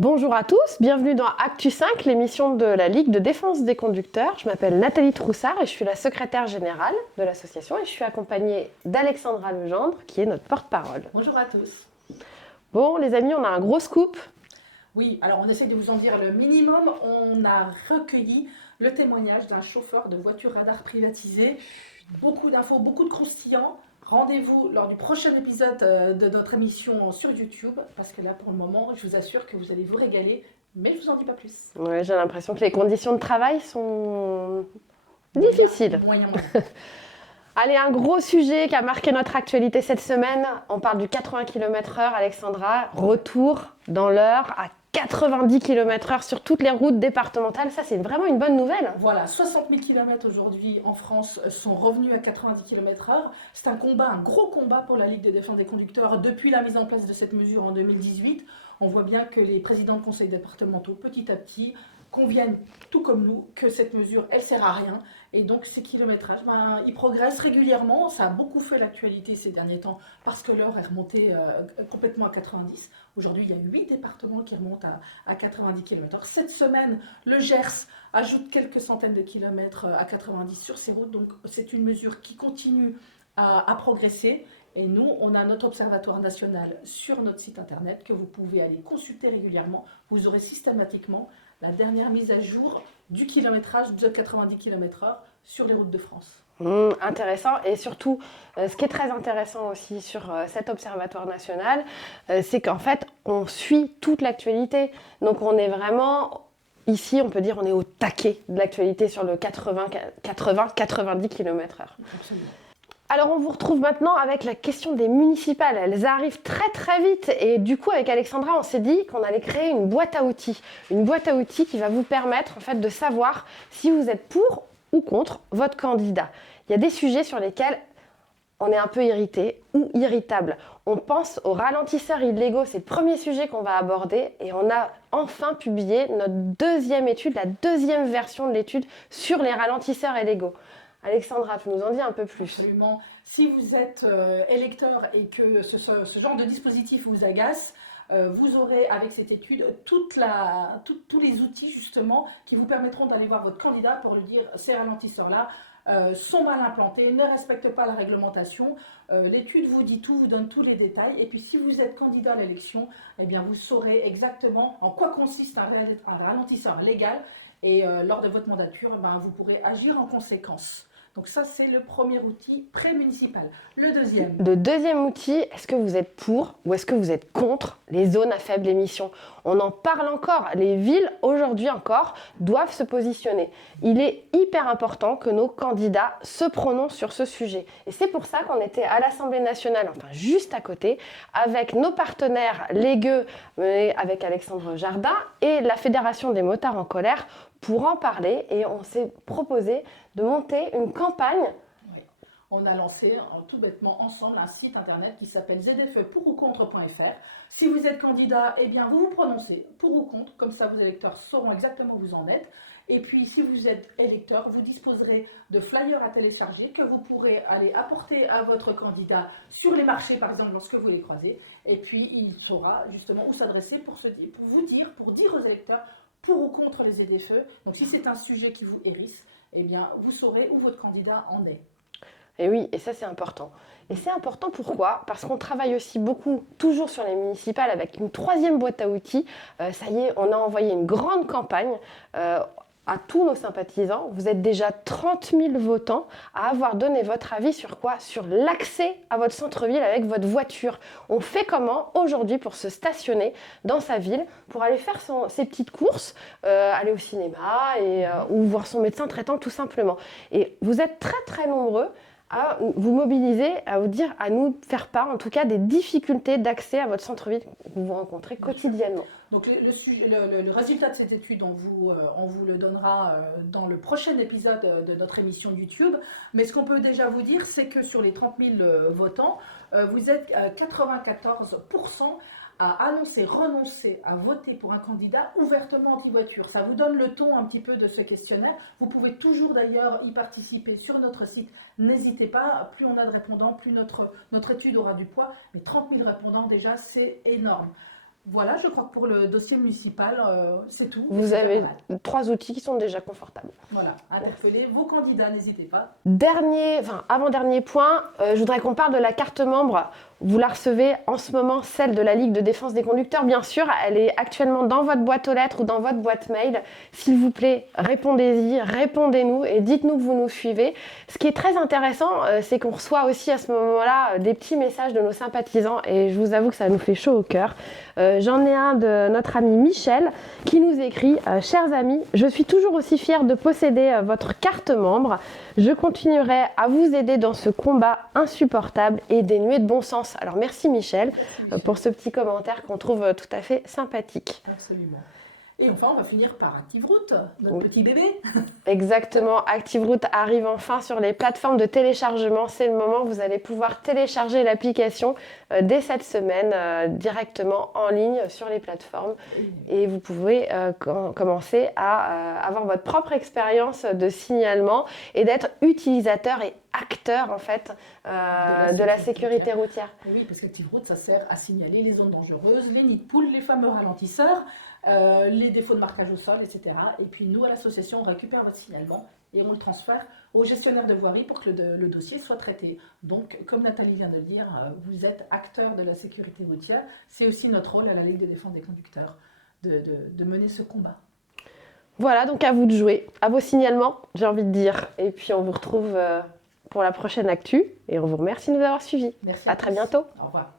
Bonjour à tous, bienvenue dans Actu 5, l'émission de la Ligue de défense des conducteurs. Je m'appelle Nathalie Troussard et je suis la secrétaire générale de l'association et je suis accompagnée d'Alexandra Legendre qui est notre porte-parole. Bonjour à tous. Bon les amis, on a un gros scoop. Oui, alors on essaie de vous en dire le minimum. On a recueilli le témoignage d'un chauffeur de voiture radar privatisée. Beaucoup d'infos, beaucoup de croustillants. Rendez-vous lors du prochain épisode de notre émission sur YouTube, parce que là pour le moment, je vous assure que vous allez vous régaler, mais je vous en dis pas plus. Ouais, j'ai l'impression que les conditions de travail sont difficiles. Moyen. Allez, un gros sujet qui a marqué notre actualité cette semaine. On parle du 80 km/h, Alexandra. Retour dans l'heure à 90 km/h sur toutes les routes départementales. Ça, c'est vraiment une bonne nouvelle. Voilà, 60 000 km aujourd'hui en France sont revenus à 90 km/h. C'est un combat, un gros combat pour la Ligue de défense des conducteurs depuis la mise en place de cette mesure en 2018. On voit bien que les présidents de conseils départementaux, petit à petit, conviennent, tout comme nous, que cette mesure, elle sert à rien. Et donc ces kilométrages, ils progressent régulièrement. Ça a beaucoup fait l'actualité ces derniers temps parce que l'heure est remontée complètement à 90. Aujourd'hui, il y a 8 départements qui remontent à 90 km/h. Cette semaine, le Gers ajoute quelques centaines de kilomètres à 90 sur ces routes. Donc c'est une mesure qui continue à progresser. Et nous, on a notre observatoire national sur notre site internet que vous pouvez aller consulter régulièrement. Vous aurez systématiquement la dernière mise à jour du kilométrage de 90 km/h sur les routes de France. Intéressant. Et surtout, ce qui est très intéressant aussi sur cet observatoire national, c'est qu'en fait, on suit toute l'actualité. Donc on est vraiment, ici, on peut dire, on est au taquet de l'actualité sur le 80-90 km/h. Absolument. Alors on vous retrouve maintenant avec la question des municipales. Elles arrivent très très vite et du coup avec Alexandra on s'est dit qu'on allait créer une boîte à outils. Une boîte à outils qui va vous permettre en fait de savoir si vous êtes pour ou contre votre candidat. Il y a des sujets sur lesquels on est un peu irrité ou irritable. On pense aux ralentisseurs illégaux, c'est le premier sujet qu'on va aborder et on a enfin publié notre deuxième étude, la deuxième version de l'étude sur les ralentisseurs illégaux. Alexandra, tu nous en dis un peu plus. Absolument. Si vous êtes électeur et que ce genre de dispositif vous agace, vous aurez avec cette étude tous les outils justement qui vous permettront d'aller voir votre candidat pour lui dire ces ralentisseurs-là sont mal implantés, ne respectent pas la réglementation. L'étude vous dit tout, vous donne tous les détails. Et puis si vous êtes candidat à l'élection, eh bien, vous saurez exactement en quoi consiste un ralentisseur légal. Et lors de votre mandature, vous pourrez agir en conséquence. Donc ça, c'est le premier outil pré-municipal. Le deuxième. Le deuxième outil, est-ce que vous êtes pour ou est-ce que vous êtes contre les zones à faible émission? On en parle encore. Les villes, aujourd'hui encore, doivent se positionner. Il est hyper important que nos candidats se prononcent sur ce sujet. Et c'est pour ça qu'on était à l'Assemblée nationale, enfin juste à côté, avec nos partenaires légueux, avec Alexandre Jardin et la Fédération des motards en colère, pour en parler et on s'est proposé de monter une campagne. Oui. On a lancé tout bêtement ensemble un site internet qui s'appelle zdfepouroucontre.fr. Si vous êtes candidat, eh bien vous vous prononcez pour ou contre, comme ça vos électeurs sauront exactement où vous en êtes. Et puis si vous êtes électeur, vous disposerez de flyers à télécharger que vous pourrez aller apporter à votre candidat sur les marchés par exemple lorsque vous les croisez. Et puis il saura justement où s'adresser pour dire aux électeurs pour ou contre les ZFE. Donc si c'est un sujet qui vous hérisse, eh bien vous saurez où votre candidat en est. Et oui, et ça c'est important. Et c'est important pourquoi? Parce qu'on travaille aussi beaucoup, toujours sur les municipales, avec une troisième boîte à outils. Ça y est, on a envoyé une grande campagne à tous nos sympathisants. Vous êtes déjà 30 000 votants à avoir donné votre avis sur quoi? Sur l'accès à votre centre-ville avec votre voiture. On fait comment aujourd'hui pour se stationner dans sa ville, pour aller faire ses petites courses, aller au cinéma ou voir son médecin traitant tout simplement. Et vous êtes très très nombreux à vous mobiliser, à vous dire, à nous faire part en tout cas des difficultés d'accès à votre centre-ville que vous rencontrez quotidiennement. Donc le résultat de cette étude, on vous le donnera dans le prochain épisode de notre émission YouTube. Mais ce qu'on peut déjà vous dire, c'est que sur les 30 000 votants, vous êtes 94% à renoncer à voter pour un candidat ouvertement anti-voiture. Ça vous donne le ton un petit peu de ce questionnaire. Vous pouvez toujours d'ailleurs y participer sur notre site. N'hésitez pas, plus on a de répondants, plus notre étude aura du poids. Mais 30 000 répondants déjà, c'est énorme. Voilà, je crois que pour le dossier municipal, c'est tout. Vous avez 3 outils qui sont déjà confortables. Voilà, interpellez vos candidats, n'hésitez pas. Avant-dernier point, je voudrais qu'on parle de la carte membre. Vous la recevez en ce moment, celle de la Ligue de défense des conducteurs, bien sûr. Elle est actuellement dans votre boîte aux lettres ou dans votre boîte mail. S'il vous plaît, répondez-y, répondez-nous et dites-nous que vous nous suivez. Ce qui est très intéressant, c'est qu'on reçoit aussi à ce moment-là des petits messages de nos sympathisants et je vous avoue que ça nous fait chaud au cœur. J'en ai un de notre ami Michel qui nous écrit « Chers amis, je suis toujours aussi fière de posséder votre carte membre. Je continuerai à vous aider dans ce combat insupportable et dénué de bon sens. » Alors merci Michel, pour ce petit commentaire qu'on trouve tout à fait sympathique. Absolument. Et enfin, on va finir par ActiveRoute, notre petit bébé. Exactement, ActiveRoute arrive enfin sur les plateformes de téléchargement. C'est le moment, vous allez pouvoir télécharger l'application dès cette semaine directement en ligne sur les plateformes. Et vous pouvez commencer à avoir votre propre expérience de signalement et d'être utilisateur et acteur en fait de la sécurité routière. Oui, parce qu'ActiveRoute, ça sert à signaler les zones dangereuses, les nids de poules, les fameux ralentisseurs, les défauts de marquage au sol, etc. Et puis nous, à l'association, on récupère votre signalement et on le transfère au gestionnaire de voirie pour que le dossier soit traité. Donc, comme Nathalie vient de le dire, vous êtes acteur de la sécurité routière. C'est aussi notre rôle à la Ligue de défense des conducteurs de mener ce combat. Voilà, donc à vous de jouer, à vos signalements, j'ai envie de dire. Et puis on vous retrouve pour la prochaine actu et on vous remercie de nous avoir suivis. Merci à très bientôt. Au revoir.